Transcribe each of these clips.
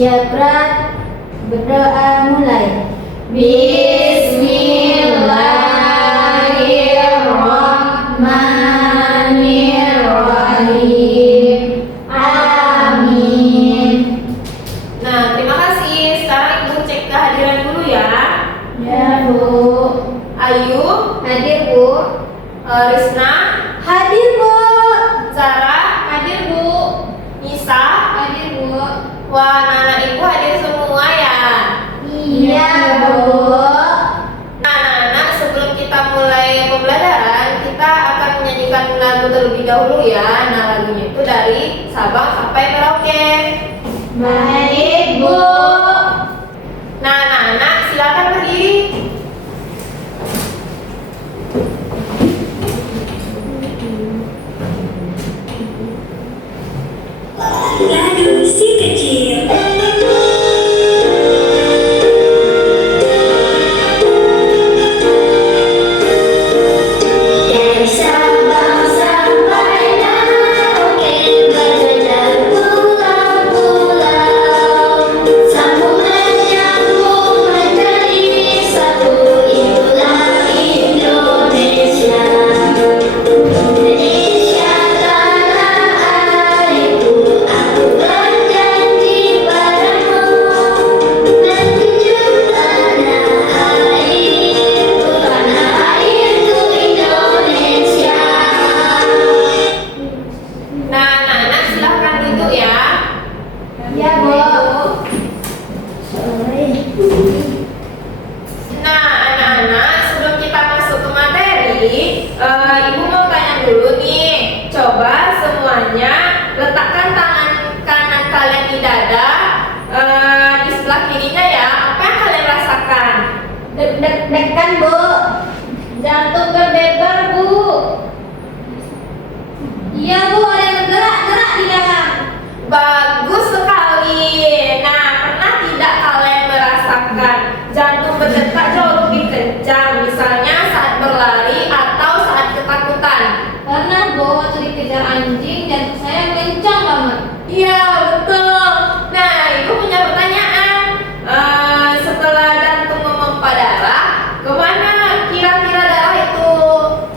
Siap berat, berdoa mulai. Bismillahirrahmanirrahim. Amin. Nah, terima kasih. Sekarang Ibu cek kehadiran dulu ya. Ya, Bu. Ayu, Hadir, Bu. Risna, Hadir, Bu. Sarah, Hadir, Bu. Nisa. Hadir, Bu. Wah, anak-anak Ibu hadir semua ya. Iya, Bu. Nah, anak-anak, sebelum kita mulai pembelajaran, kita akan menyanyikan lagu terlebih dahulu ya. Nah, lagunya itu dari Sabang sampai Merauke. Baik, Bu. Nah, anak-anak, silakan berdiri. Lagu si kecil. Dari Sabang sampai Merauke berjajar pulau-pulau, sambung menyambung menjadi satu, itulah Indonesia. Indonesia tanah airku, aku berjanji padamu, menjunjung tanah airku Indonesia. Nah, anak-anak, silakan duduk ya. Ya, Bu. Nah, anak-anak, sebelum kita masuk ke materi, Ibu mau tanya dulu nih. Coba semuanya letakkan tangan kanan kalian di dada, di sebelah kirinya ya. Apa yang kalian rasakan? Deg-degan, Bu. Jantung berdebar, Bu. Iya, Bu, ada yang gerak-gerak di dalam. Bagus sekali. Nah, pernah tidak kalian merasakan jantung berdetak jauh lebih kencang, misalnya saat berlari atau saat ketakutan? Karena Bu, waktu dikejar anjing, jantung saya kencang banget. Iya, betul. Nah, Ibu punya pertanyaan. Setelah jantung memompa darah, kemana kira-kira darah itu?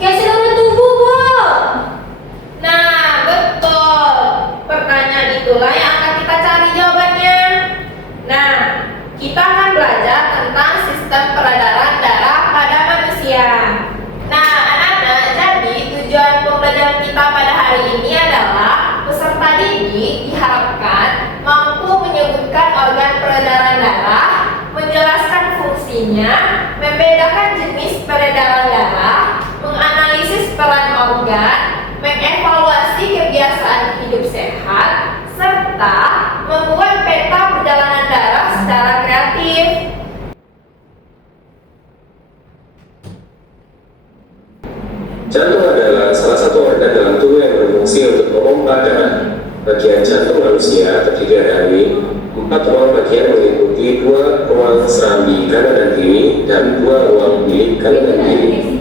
Ke seluruh tubuh, Bu. Nah, betul. Pertanyaan itulah yang akan kita cari jawabannya. Nah, kita akan belajar tentang sistem peredaran darah pada manusia. Nah, anak-anak, jadi tujuan pembelajaran kita pada hari ini adalah peserta didik diharapkan mampu menyebutkan organ peredaran darah, menjelaskan fungsinya, membedakan jenis peredaran darah, menganalisis peran organ, mengevaluasi kebiasaan hidup sehat, serta membuat peta perjalanan darah secara kreatif. Jantung adalah salah satu organ dalam tubuh yang berfungsi untuk memompa darah. Bagian jantung manusia terdiri dari 4 ruang bagian meliputi 2 ruang serambi kanan dan kiri dan 2 ruang bilik kanan dan kiri.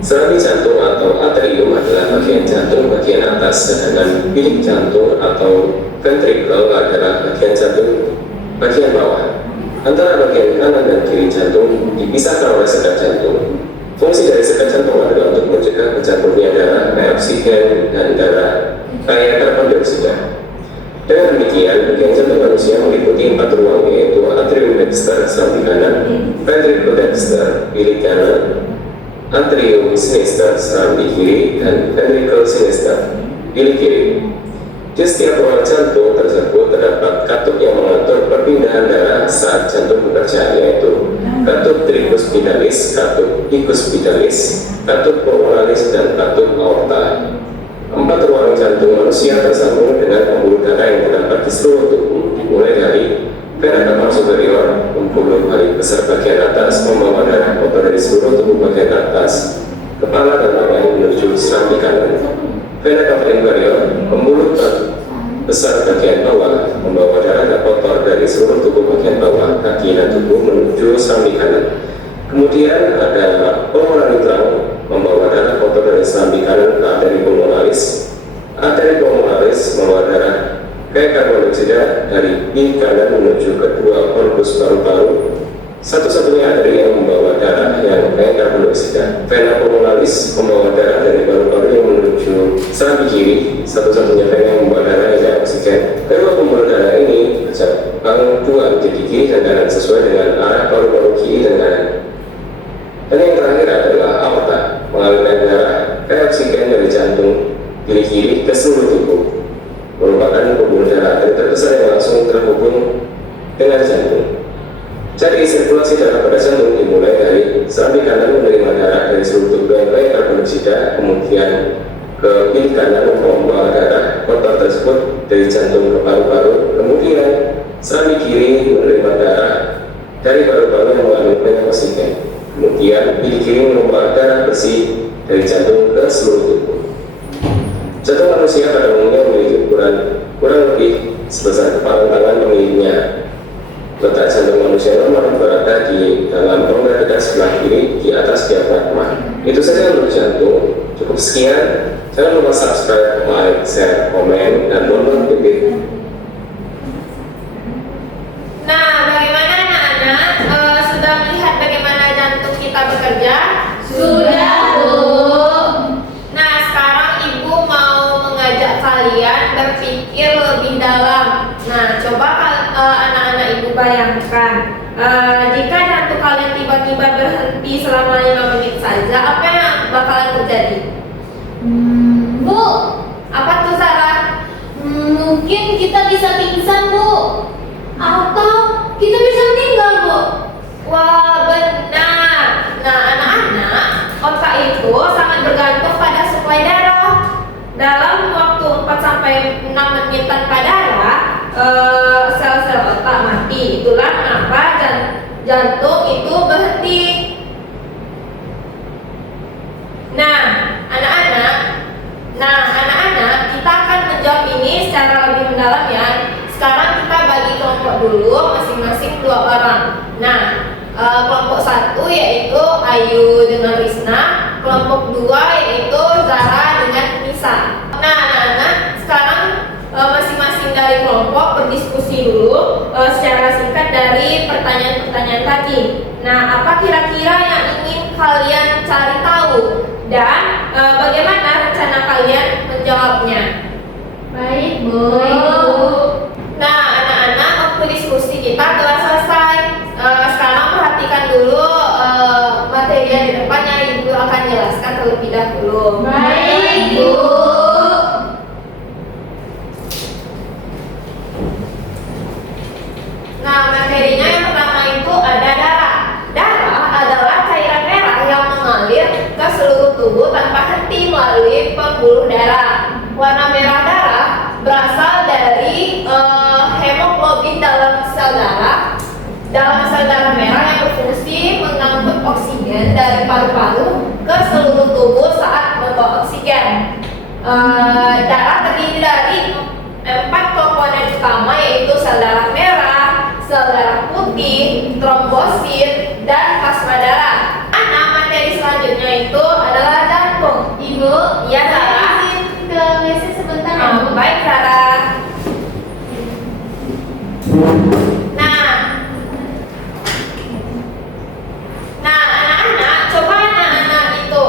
Serambi jantung atau atrium adalah bagian jantung bagian atas, sedangkan bilik jantung atau ventricle adalah bagian jantung bagian bawah. Antara bagian kanan dan kiri jantung dipisahkan oleh sekat jantung. Fungsi dari sekat jantung adalah untuk mencegah pecah purnya darah, oksigen, dan darah kaya karbon dioksida. Dengan demikian, bagian jantung manusia meliputi 4 ruang, yaitu atrium dexter serambi kanan, ventricle dexter bilik kanan, atrium sinister serambi kiri, dan ventricle sinister bilik kiri. Di setiap ruang jantung tersebut terdapat katup yang mengatur perpindahan darah saat jantung bekerja, yaitu katup tricuspitalis, katup bicuspitalis, katup pulmonalis, dan katup aorta. 4 ruang jantung manusia tersambung dengan pembuluh darah yang terdapat di seluruh tubuh, mulai dari vena cava superior, pembuluh paling besar bagian atas, membawa darah kotor dari seluruh tubuh bagian atas, kepala dan tangan menuju serambi kanan. Vena cava inferior, pembuluh besar bagian bawah, membawa darah kotor dari seluruh tubuh bagian bawah, kaki dan tubuh menuju serambi kanan. Kemudian ada pulmonary trunk, membawa darah kotor dari serambi kanan ke arteri pulmonalis. Arteri pulmonalis membawa darah kayak karbon dioksida dari pipi kanan menuju kedua korpus paru-paru. Satu-satunya arteri yang membawa darah yang kayak karbon dioksida, vena pulmonalis, membawa darah dari paru-paru yang menuju serambi kiri. Satu-satunya vena yang membawa darah yang oksigen. Kedua pembuluh darah ini bercabang dua menjadi kiri dan kanan sesuai dengan arah paru-paru kiri dan kanan. Dan yang terakhir adalah aorta, mengalirkan darah kayak oksigen dari jantung kiri-kiri ke seluruh tubuh, merupakan pembuluh darah terbesar yang langsung terhubung dengan jantung. Jadi sirkulasi darah pada jantung dimulai dari serambi kanan menerima darah dari seluruh tubuh yang baik karbon dioksida, kemudian ke pipi kanan membawa darah kotor tersebut dari jantung ke paru-paru, kemudian serambi kiri menerima darah dari paru-paru yang mengandung oksigen, kemudian pipi kiri membawa darah bersih dari jantung ke seluruh tubuh. Jantung manusia pada umumnya memiliki ukuran kurang lebih sebesar kepalan tangan pemiliknya. Letak jantung manusia normal berada di dalam rongga dada sebelah kiri di atas diafragma. Itu saja untuk jantung. Cukup sekian. Jangan lupa subscribe, like, share, komen, dan notifikasi. Nah, bagaimana anak-anak? Sudah melihat bagaimana jantung kita bekerja? Sudah, Bu. Nah, sekarang Ibu mau mengajak kalian berpikir lebih dalam. Nah, coba anak-anak Ibu bayangkan, jika jantung kalian tiba-tiba berhenti selama 5 menit saja, apa yang bakalan terjadi? Bu, Apa tuh, Sarah? mungkin kita bisa pingsan, Bu. Atau kita bisa meninggal, Bu. Wah, benar. Nah, anak-anak, otak itu sangat bergantung pada suplai darah. Dalam waktu 4-6 menit tanpa darah, sel-sel otak mati. Itulah kenapa jantung itu berhenti. Nah, anak-anak, kita akan menjawab ini secara lebih mendalam ya. Sekarang kita bagi kelompok dulu, masing-masing 2 orang. Nah, kelompok 1 yaitu Ayu dengan Risna, kelompok 2 yaitu Zara dengan Nisa. Nah, anak-anak, sekarang masing-masing dari kelompok berdiskusi dulu secara singkat dari pertanyaan-pertanyaan tadi. Nah, apa kira-kira yang ingin kalian cari tahu dan bagaimana rencana kalian menjawabnya? Baik, Bu. Nah, anak-anak, waktu diskusi kita telah selesai. Sekarang perhatikan dulu materi yang di depan yang Ibu akan jelaskan terlebih dahulu. Baik, Bu. Nah, materinya yang pertama itu ada darah. Darah adalah cairan merah yang mengalir ke seluruh tubuh tanpa henti melalui pembuluh darah. Warna merah darah berasal dari hemoglobin dalam sel darah. Dalam sel darah merah yang berfungsi mengangkut oksigen dari paru-paru ke seluruh tubuh saat membawa oksigen. Darah terdiri dari 4 komponen utama yaitu sel darah merah, sel darah putih, trombosit, dan plasma darah. Materi selanjutnya itu adalah jantung. Ibu, Iya, Sarah. izin ke WC sebentar ya, Bu. Baik, Sarah. Nah, anak-anak, coba anak-anak itu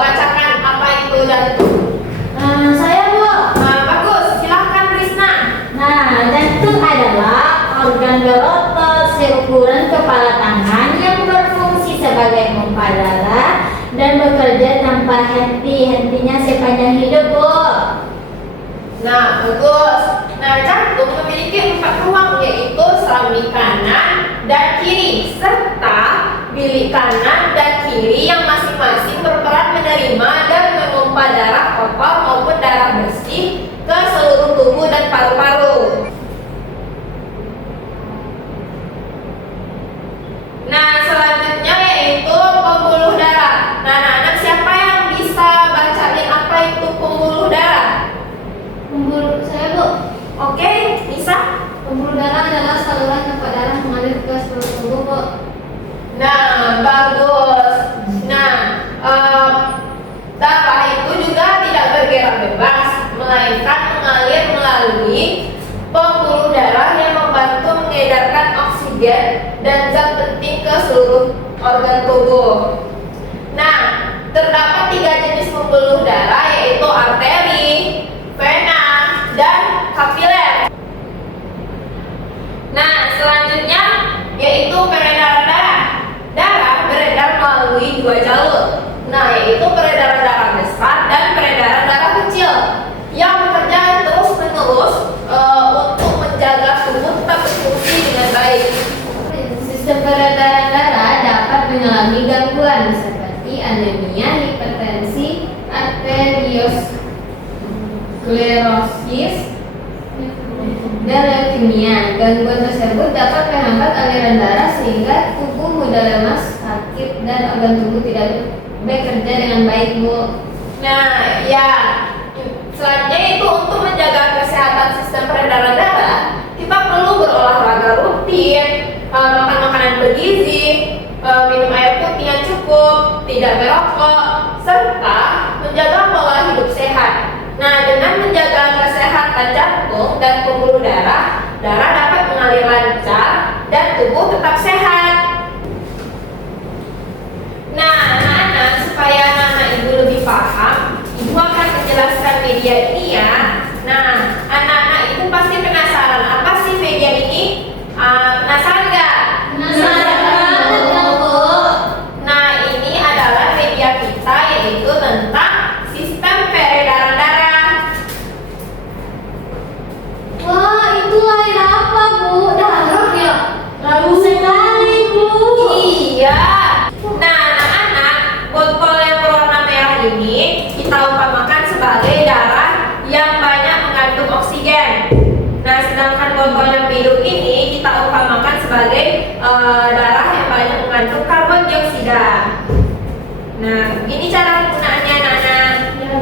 bacakan apa itu jantung. Saya, Bu. Bagus, silahkan Risna. Nah, jantung adalah organ berotot seukuran kepala tangan yang berfungsi sebagai pompa darah dan bekerja tanpa henti-hentinya sepanjang hidup, Bu. Nah, bagus. Nah, jantung memiliki 4 ruang yaitu serambi kanan dan kiri serta bilik kanan dan kiri yang masing-masing berperan menerima dan memompa darah kotor maupun darah bersih ke seluruh tubuh dan paru-paru. Nah, selanjutnya yaitu pembuluh darah. Nah, anak-anak, siapa yang bisa bacain apa itu pembuluh darah? Pembuluh saya, Bu. Oke, bisa? Pembuluh darah adalah saluran tempat darah mengalir ke seluruh tubuh, Bu. Nah, bagus. Nah, darah itu juga tidak bergerak bebas, melainkan mengalir melalui oksigen dan zat penting ke seluruh organ tubuh. Nah, terdapat 3 jenis pembuluh darah, yaitu arteri, vena, dan kapiler. Nah, selanjutnya yaitu peredaran darah. Darah beredar melalui 2 jalur. Nah, yaitu peredaran darah besar dan peredaran darah kecil yang bekerja terus-menerus untuk menjaga tubuh tetap berfungsi dengan baik. Sistem peredaran darah dapat mengalami gangguan seperti anemia, hipertensi, arteriosklerosis, dan leukemia. Gangguan tersebut dapat menghambat aliran darah sehingga tubuh mudah lemas, sakit, dan organ tubuh tidak bekerja dengan baik, Bu. Nah, ya, selanjutnya itu untuk menjaga kesehatan sistem peredaran darah, kita perlu berolahraga rutin, makan makanan bergizi, minum air putih yang cukup, tidak merokok, serta menjaga pola hidup sehat. Nah, dengan menjaga kesehatan jantung dan pembuluh darah, darah dapat mengalir lancar dan tubuh tetap sehat. Nah, anak-anak, supaya anak-anak ibu lebih paham, ibu akan menjelaskan media ini ya. Nah, anak-anak ibu pasti penasaran, apa sih media ini? Penasaran nggak? Nah, ini adalah media kita, yaitu tentang sistem peredaran darah. Wah, itu air apa, Bu? Darah ya? Lalu sekali, Bu. Iya. Nah, anak-anak, botol yang berwarna merah ini kita umpamakan sebagai darah yang banyak mengandung oksigen. Nah, sedangkan botol yang biru ini kita umpamakan sebagai darah yang banyak mengandung karbon dioksida. Nah, ini cara penggunaannya, anak-anak. Ya, Bu.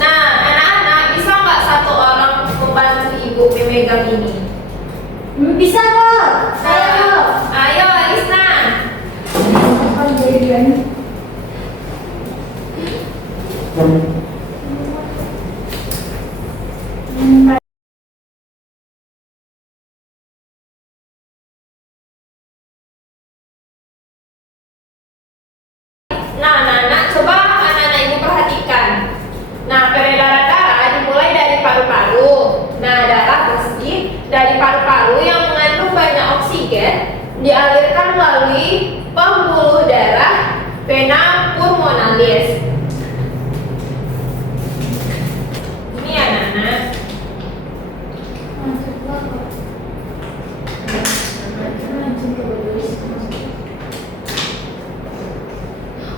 Nah, anak-anak, bisa nggak satu orang membantu ibu memegang ini? Bisa, Bu. Ayo. Ayo, Alisna. Nah, anak-anak, coba anak-anak ibu perhatikan. Nah, peredaran darah dimulai dari paru-paru. Nah, darah bersih dari paru-paru yang mengandung banyak oksigen dialirkan melalui pembuluh darah vena pulmonalis. Ini anak-anak.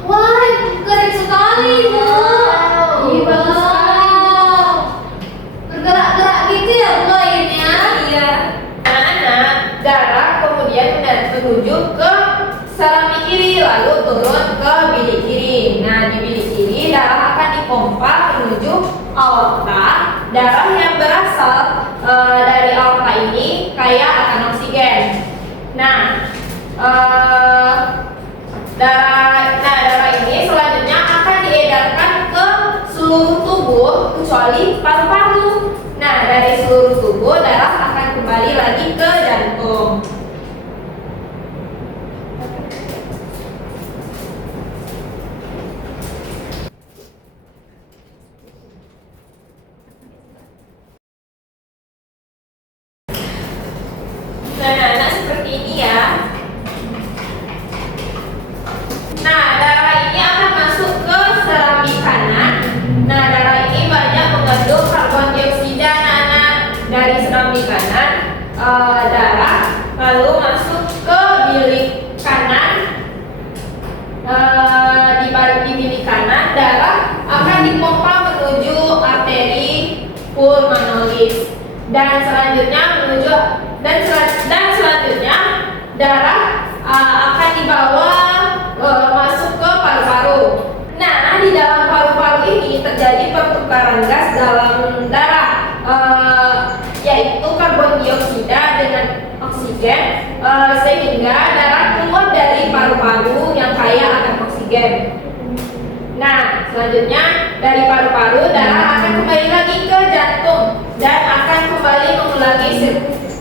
Wah, keren sekali, Bu. Iya, bagus sekali. Bergerak-gerak gitu ya, Bu, airnya? Iya. Anak-anak, darah kemudian menuju ke sarami kiri lalu turun ke bilik kiri. Nah, di bilik kiri darah akan dipompa menuju aorta. Darah yang berasal dari aorta ini kaya akan oksigen. Nah, darah ini selanjutnya akan diedarkan ke seluruh tubuh kecuali paru-paru. Nah, dari seluruh tubuh darah akan kembali lagi ke jantung. Nah, seperti ini ya. Nah, darah ini akan masuk ke serambi kanan. Nah, darah ini banyak mengandung karbon dioksida, anak-anak. Dari serambi kanan, darah lalu masuk ke bilik kanan. Di bilik kanan, darah akan dipompa menuju arteri pulmonalis. Dan selanjutnya darah akan dibawa masuk ke paru-paru. Nah, di dalam paru-paru ini terjadi pertukaran gas dalam darah, yaitu karbon dioksida dengan oksigen, sehingga darah keluar dari paru-paru yang kaya akan oksigen. Nah, selanjutnya dari paru-paru darah akan kembali lagi ke jantung dan akan kembali mengulangi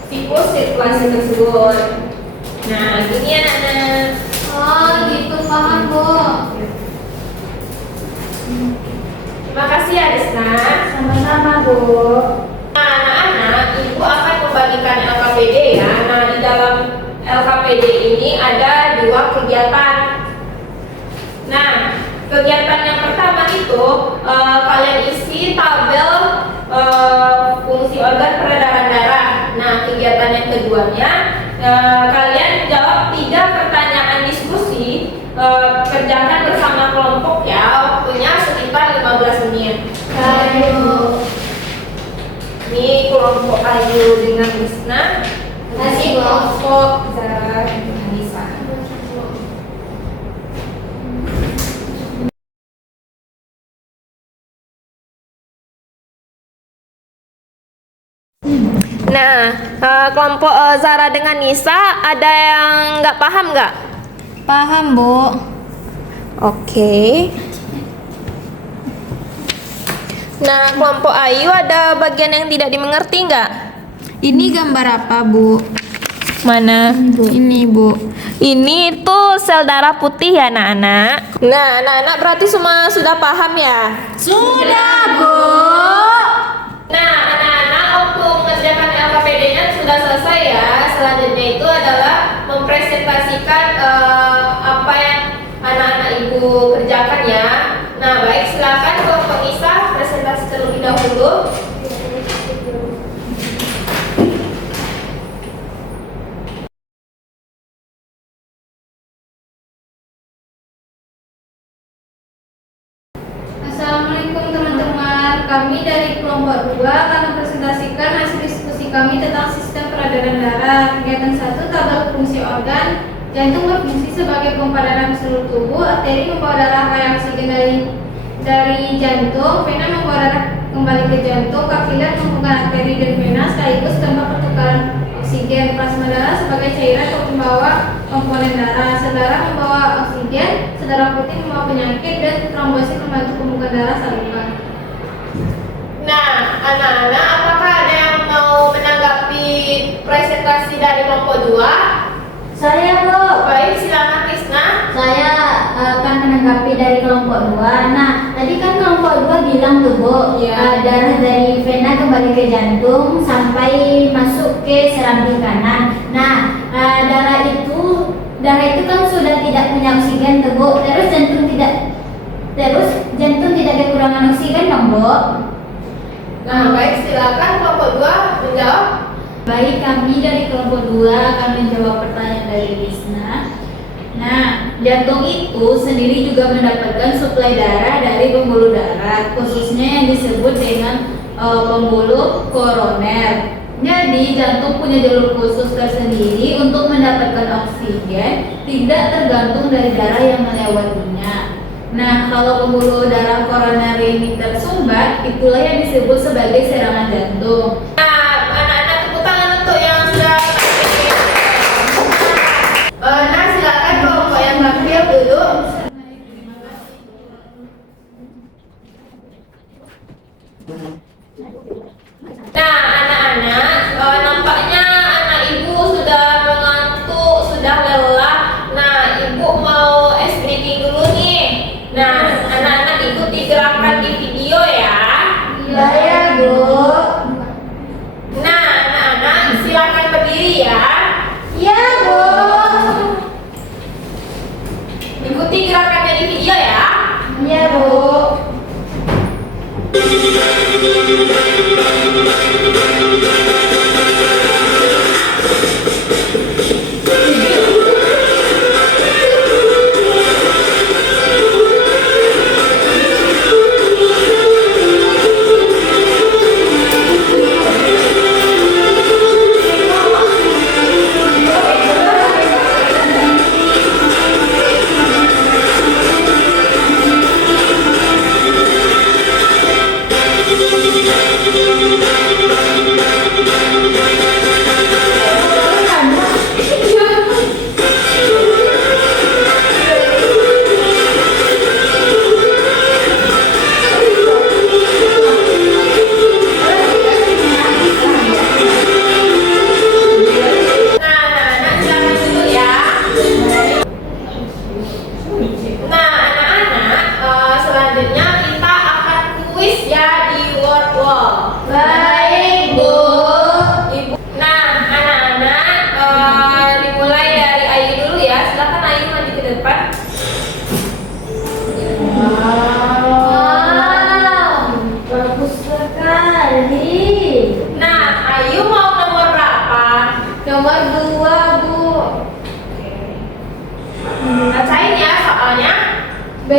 siklus sirkulasi tersebut. Nah, gini anak-anak. Oh, gitu paham, Bu. Terima kasih Arisna. Sama-sama, Bu. Nah, anak-anak, ibu akan membagikan LKPD ya. Nah, di dalam LKPD ini ada 2 kegiatan. Nah, kegiatan yang pertama itu kalian isi tabel fungsi organ peredaran darah. Nah, kegiatan yang keduanya kalian jawab 3 pertanyaan diskusi. Kerjakan bersama kelompok ya. Waktunya sekitar 15 menit. Ayo. Ini kelompok Ayu dengan Risna. Ini kelompok Zara dengan Nisa. Nah, kelompok Zara dengan Nisa ada yang nggak paham nggak? Paham, Bu. Oke. Nah, kelompok Ayu ada bagian yang tidak dimengerti nggak? Ini gambar apa, Bu? Mana? Ini, Bu. Ini tuh sel darah putih ya, anak-anak. Nah, anak-anak berarti semua sudah paham ya? Sudah, Bu. Nah, anak-anak untuk mengerjakan LKPD-nya sudah selesai ya. Selanjutnya itu adalah mempresentasikan apa yang anak-anak ibu kerjakan ya. Nah, baik, silakan kelompok Nisa presentasi terlebih dahulu. Assalamualaikum teman-teman. Kami dari kelompok 2 akan mempresentasikan hasil diskusi kami tentang sistem peredaran darah. Kegiatan 1, tabel fungsi organ. Jantung berfungsi sebagai pompa darah ke seluruh tubuh. Arteri membawa darah kaya oksigen dari jantung. Vena membawa darah kembali ke jantung. Kapiler menghubungkan arteri dan vena sekaligus tempat pertukaran oksigen. Plasma darah sebagai cairan untuk membawa komponen darah. Saudara membawa oksigen, saudara putih membawa penyakit, dan trombosit membantu pembukaan darah saluran. Nah, anak-anak, apakah ada yang mau menanggapi presentasi dari kelompok 2? Saya, Bu. Baik, silakan Risna. Saya akan menanggapi dari kelompok 2. Nah, tadi kan kelompok 2 bilang tuh, Bu, Iya. darah dari vena kembali ke jantung sampai masuk ke serambi kanan. Nah, darah itu kan sudah tidak punya oksigen tuh, Bu. Terus jantung tidak kekurangan oksigen dong, Bu. Nah, baik, silakan kelompok 2 menjawab. Baik, kami dari kelompok 2 akan menjawab pertanyaan dari Risna. Nah, jantung itu sendiri juga mendapatkan suplai darah dari pembuluh darah, khususnya yang disebut dengan pembuluh koroner. Jadi, jantung punya jalur khusus tersendiri untuk mendapatkan oksigen, tidak tergantung dari darah yang melewatinya. Nah, kalau pembuluh darah koroner ini tersumbat, itulah yang disebut sebagai serangan jantung. Nah, anak-anak tepuk tangan untuk yang sudah tampil. Nah, silakan kelompok yang tampil dulu. Nah, anak-anak, nampaknya anak ibu sudah mengantuk, sudah lelah. Nah, ibu mau SBD dulu nih. Nah, anak-anak ikuti gerakan di video ya. Iya ya, Bu.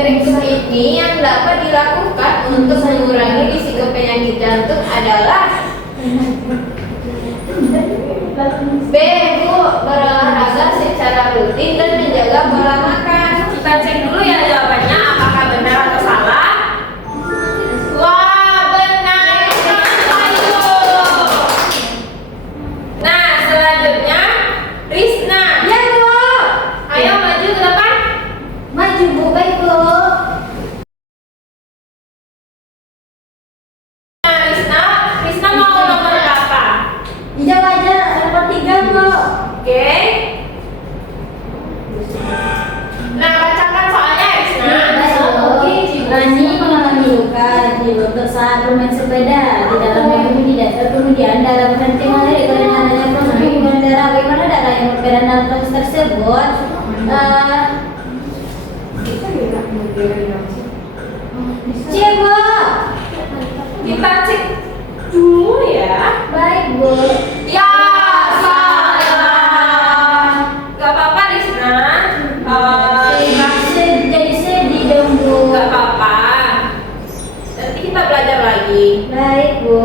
direktur ini yang dapat dilakukan untuk mengurangi risiko penyakit jantung adalah B. Bu, berolahraga secara rutin dan menjaga pola makan. Kita cek dulu ya jawabannya apakah benar atau salah. Wah, benar. Ayo. Nah, selanjutnya Risna. Ya, Bu. Ayo maju ke depan. Maju, Bu. Baik, Bu. Nah, Risna mau nomor berapa? Hijau aja, nomor 3, Bu. Oke. Nah, bacakan soalnya Risna. Rani mengalami luka di lutut saat bermain sepeda. Di dalam kemudian darah berhenti mengalir karena adanya proses pengumpulan darah. Bagaimana darah yang berbeda dalam proses tersebut? Cek, Bu. Kita cek dulu ya. Baik, Bu. Ya, salah. Gak apa-apa Risna. Jadi sedih dong, Bu. Gak apa-apa. Nanti kita belajar lagi. Baik, Bu.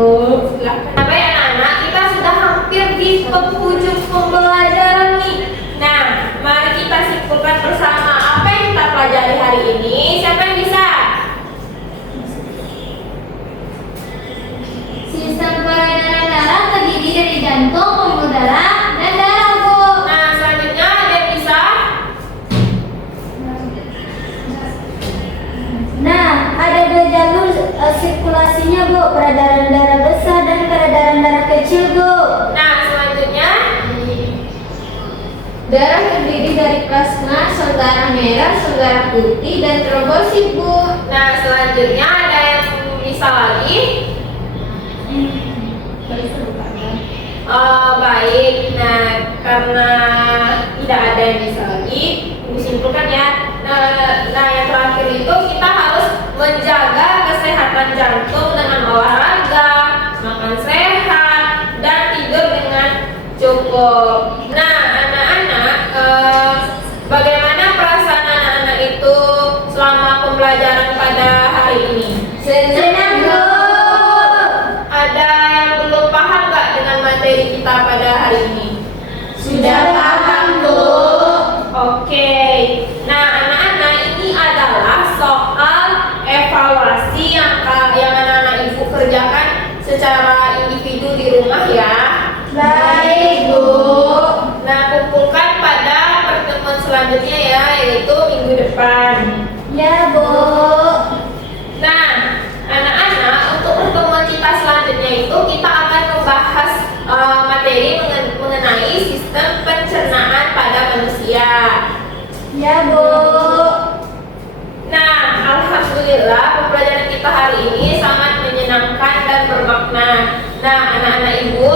Silahkan. Apa ya anak-anak, kita sudah hampir di penghujung pembelajaran nih. Nah, mari kita simpulkan bersama apa yang kita pelajari hari ini. Siapa yang bisa? Sistem peredaran darah terdiri dari jantung, pembuluh darah, dan darah, Bu. Nah, selanjutnya ada yang bisa? Nah, ada 2 jalur sirkulasinya, Bu. Peredaran darah besar dan peredaran darah kecil, Bu. Nah, selanjutnya Darah terdiri dari plasma, sel darah merah, sel darah putih, dan trombosit, Bu. Nah, selanjutnya ada yang bisa lagi? Oh, baik. Nah, karena tidak ada yang bisa lagi, Ibu simpulkan ya. Nah, yang terakhir itu kita harus menjaga kesehatan jantung dengan olahraga, makan sehat, dan tidur dengan cukup. Nah, anak-anak, bagaimana perasaan anak-anak itu selama pembelajaran pada hari ini? Senang, Bu. Ada yang belum paham nggak dengan materi kita pada hari ini? Sudah paham, Bu. Oke. Nah, anak-anak, ini adalah soal evaluasi yang anak-anak ibu kerjakan secara individu di rumah ya. Baik, Bu. Nah, kumpulkan pada pertemuan selanjutnya ya, yaitu minggu depan. Ya, Bu. Nah, anak-anak, untuk pertemuan kita selanjutnya itu kita akan membahas materi mengenai sistem pencernaan pada manusia. Ya, Bu. Nah, alhamdulillah pembelajaran kita hari ini sangat menyenangkan dan bermakna. Nah, anak-anak ibu